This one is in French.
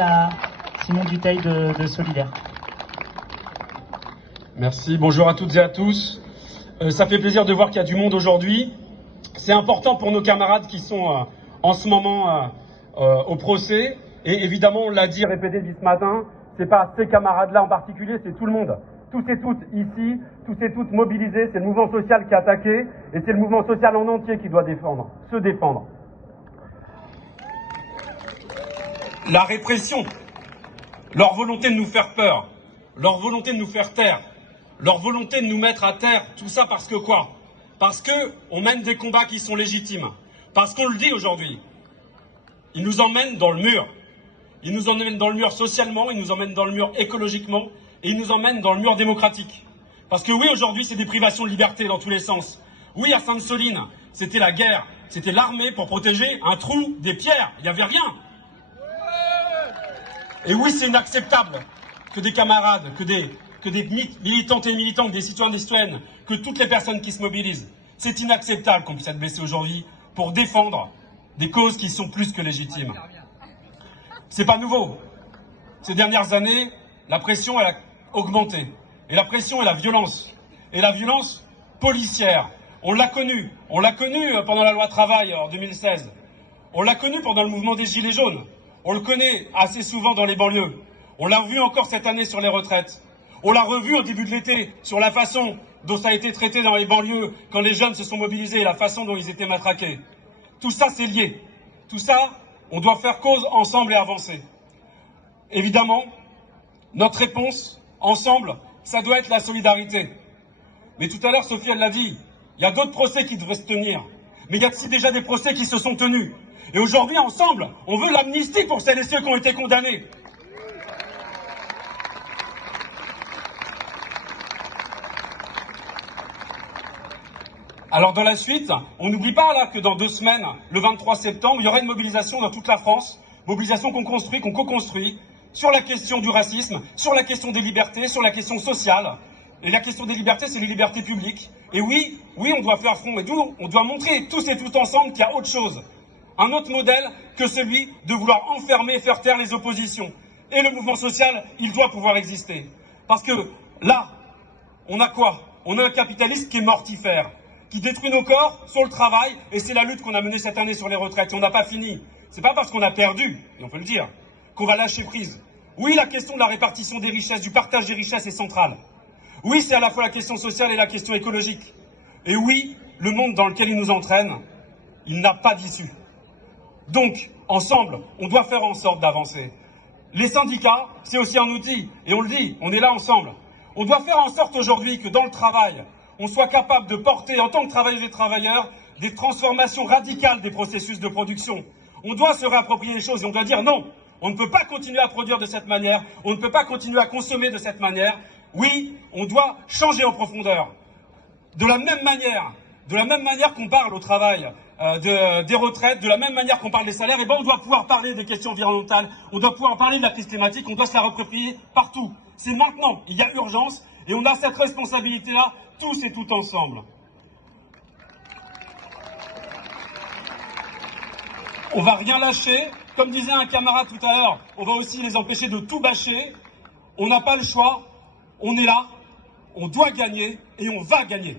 parole à Simon Dutheil de Solidaire. Merci, bonjour à toutes et à tous. Ça fait plaisir de voir qu'il y a du monde aujourd'hui. C'est important pour nos camarades qui sont en ce moment au procès. Et évidemment, on l'a dit, répété dit ce matin, c'est pas ces camarades-là en particulier, c'est tout le monde. Tous et toutes ici, tous et toutes mobilisés, c'est le mouvement social qui est attaqué et c'est le mouvement social en entier qui doit se défendre. La répression, leur volonté de nous faire peur, leur volonté de nous faire taire, leur volonté de nous mettre à terre, tout ça parce que quoi? Parce qu'on mène des combats qui sont légitimes. Parce qu'on le dit aujourd'hui. Ils nous emmènent dans le mur. Ils nous emmènent dans le mur socialement, ils nous emmènent dans le mur écologiquement, et ils nous emmènent dans le mur démocratique. Parce que oui, aujourd'hui, c'est des privations de liberté dans tous les sens. Oui, à Sainte-Soline, c'était la guerre, c'était l'armée pour protéger un trou, des pierres, il n'y avait rien. Et oui, c'est inacceptable que des camarades, que des militantes et militants, que des citoyens et des citoyennes, que toutes les personnes qui se mobilisent, c'est inacceptable qu'on puisse être blessé aujourd'hui pour défendre des causes qui sont plus que légitimes. C'est pas nouveau. Ces dernières années, la pression, elle a augmenté. Et la pression et la violence. Et la violence policière. On l'a connue. On l'a connue pendant la loi travail en 2016. On l'a connue pendant le mouvement des Gilets jaunes. On le connaît assez souvent dans les banlieues. On l'a vu encore cette année sur les retraites. On l'a revu au début de l'été sur la façon dont ça a été traité dans les banlieues quand les jeunes se sont mobilisés et la façon dont ils étaient matraqués. Tout ça, c'est lié. Tout ça, on doit faire cause ensemble et avancer. Évidemment, notre réponse, ensemble, ça doit être la solidarité. Mais tout à l'heure, Sophie, elle l'a dit, il y a d'autres procès qui devraient se tenir. Mais il y a aussi déjà des procès qui se sont tenus. Et aujourd'hui, ensemble, on veut l'amnistie pour celles et ceux qui ont été condamnés. Alors dans la suite, on n'oublie pas là que dans 2 semaines, le 23 septembre, il y aura une mobilisation dans toute la France, mobilisation qu'on construit, qu'on co-construit, sur la question du racisme, sur la question des libertés, sur la question sociale. Et la question des libertés, c'est les libertés publiques. Et oui, on doit faire front, et d'où on doit montrer tous et toutes ensemble qu'il y a autre chose. Un autre modèle que celui de vouloir enfermer et faire taire les oppositions. Et le mouvement social, il doit pouvoir exister. Parce que là, on a quoi? On a un capitaliste qui est mortifère, qui détruit nos corps sur le travail, et c'est la lutte qu'on a menée cette année sur les retraites. Et on n'a pas fini. C'est pas parce qu'on a perdu, et on peut le dire, qu'on va lâcher prise. Oui, la question de la répartition des richesses, du partage des richesses est centrale. Oui, c'est à la fois la question sociale et la question écologique. Et oui, le monde dans lequel il nous entraîne, il n'a pas d'issue. Donc, ensemble, on doit faire en sorte d'avancer. Les syndicats, c'est aussi un outil, et on le dit, on est là ensemble. On doit faire en sorte aujourd'hui que dans le travail, on soit capable de porter, en tant que travailleuses et travailleurs, des transformations radicales des processus de production. On doit se réapproprier les choses et on doit dire non, on ne peut pas continuer à produire de cette manière, on ne peut pas continuer à consommer de cette manière. Oui, on doit changer en profondeur. De la même manière qu'on parle au travail des retraites, de la même manière qu'on parle des salaires, et ben on doit pouvoir parler des questions environnementales, on doit pouvoir parler de la crise climatique, on doit se la réapproprier partout. C'est maintenant, il y a urgence, et on a cette responsabilité-là, tous et toutes ensemble. On va rien lâcher, comme disait un camarade tout à l'heure, on va aussi les empêcher de tout bâcher. On n'a pas le choix, on est là, on doit gagner et on va gagner.